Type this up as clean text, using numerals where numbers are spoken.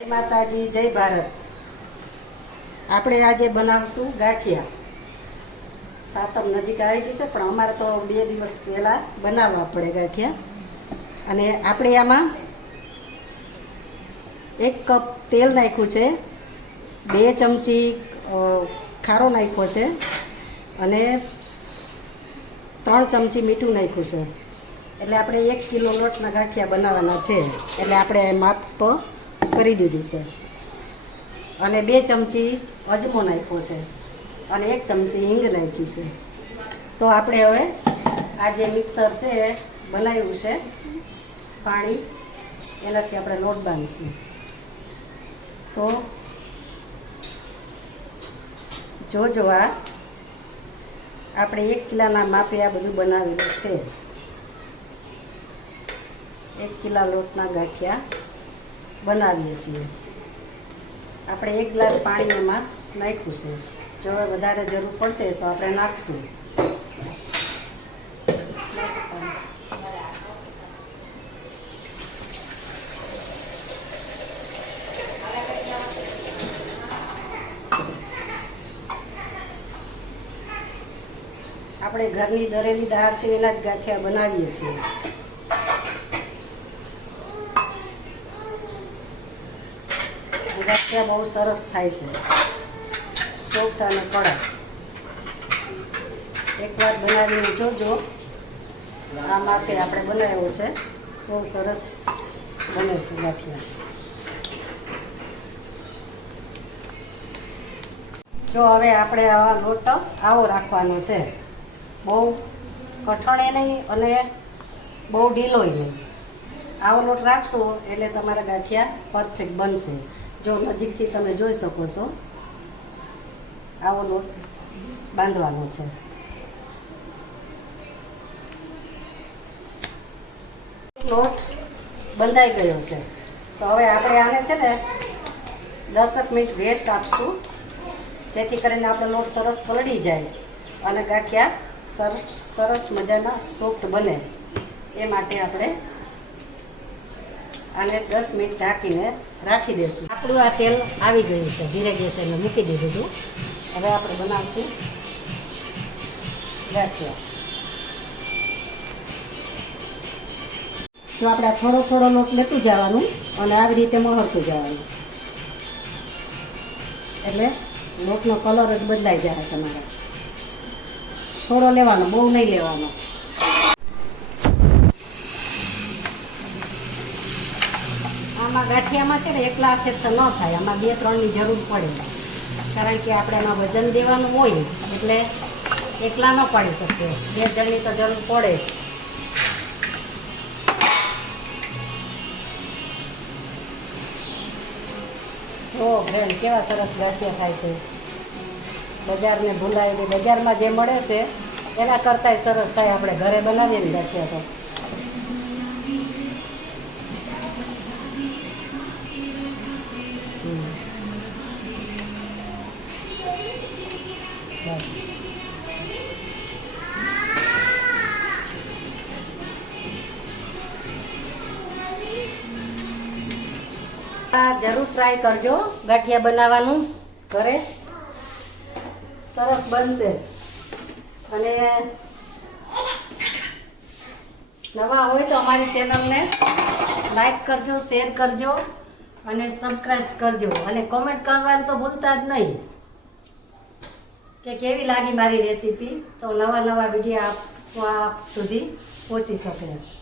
જય માતાજી, જય ભારત। આપણે આજે બનાવશું ગાંઠિયા। સાતમ નજીક આવી ગઈ છે, પણ અમારે તો 2 દિવસ પહેલાં બનાવવા પડે ગાંઠિયા। અને આપણે આમાં 1 કપ તેલ નાખ્યું છે, 2 ચમચી ખારો નાખ્યો છે અને 3 ચમચી મીઠું નાખ્યું છે। એટલે આપણે 1 કિલો લોટના ગાંઠિયા બનાવવાના છે, એટલે આપણે માપ કરી દીધું છે। અને 2 ચમચી અજમો નાખ્યો છે અને 1 ચમચી હિંગ નાખી છે। તો આપણે હવે આ જે મિક્સર છે બનાવ્યું છે પાણી, એનાથી આપણે લોટ બાંધીશું। તો જોજો, આ આપણે 1 કિલોના માપે આ બધું બનાવેલું છે। 1 કિલો લોટના ગાંઠિયા બનાવીએ છીએ। આપણે 1 ગ્લાસ પાણી એમાં નાખ્યું છે। જો વધારે જરૂર પડશે તો આપણે નાખશું। આપણે ઘરની દરેલી દાળ છે એના જ ગાંઠિયા બનાવીએ છીએ। ગાંઠિયા બહુ સરસ થાય છે, સોફ્ટ અને કડક। એકવાર બનાવીને જોજો। આ માપે આપણે બનાવ્યો છે, બહુ સરસ બને છે ગાંઠિયા। જો હવે આપણે આવા લોટ આવો રાખવાનો છે, બહુ કઠણે નહીં અને બહુ ઢીલોય નહીં। આવો લોટ રાખશો એટલે તમારા ગાંઠિયા પરફેક્ટ બનશે। જો નજીકથી તમે જોઈ શકો છો, આવો લોટ બાંધવાનો છે। લોટ બંધાઈ ગયો છે, તો હવે આપણે આને છે ને 10 મિનિટ રેસ્ટ આપશું, જેથી કરીને આપણો લોટ સરસ પલળી જાય અને ગાંઠિયા સરસ મજાના સોફ્ટ બને। એ માટે આપણે આને 10 મિનિટ ઢાંકીને રાખી દઈશું। આપણું આ તેલ આવી ગયું છે, ધીરે ગેસે મેં મૂકી દીધું હતું। હવે આપણે બનાવશું ગાંઠિયા। જો આપણે થોડો થોડો લોટ લેતું જવાનું અને આવી રીતે મહરતું જવાનું, એટલે લોટનો કલર જ બદલાઈ જાય તમારે। થોડો લેવાનો, બહુ નહીં લેવાનો। આમાં ગાંઠિયામાં છે ને એકલા હાથે તો ન થાય, આમાં 2-3ની જરૂર પડે, કારણ કે આપણે એમાં વજન દેવાનું હોય, એટલે એકલા ન પાડી શકીએ, 2 જણની તો જરૂર પડે જ। જો ફ્રેન્ડ, કેવા સરસ ગાંઠિયા થાય છે। બજારને ભૂલાયેલી, બજારમાં જે મળે છે એના કરતાંય સરસ થાય આપણે ઘરે બનાવીએ ને ગાંઠિયા તો। બસ જરૂર ટ્રાય કરજો ગાંઠિયા બનાવવાનું ઘરે, સરસ બનશે। અને નવા હોય તો અમારી ચેનલને લાઈક કરજો, શેર કરજો અને સબસ્ક્રાઈબ કરજો, અને કોમેન્ટ કરવાનું તો ભૂલતા જ નહીં કે કેવી લાગી મારી રેસીપી, તો નવા વિડીયો આપ સુધી પહોંચી શકે।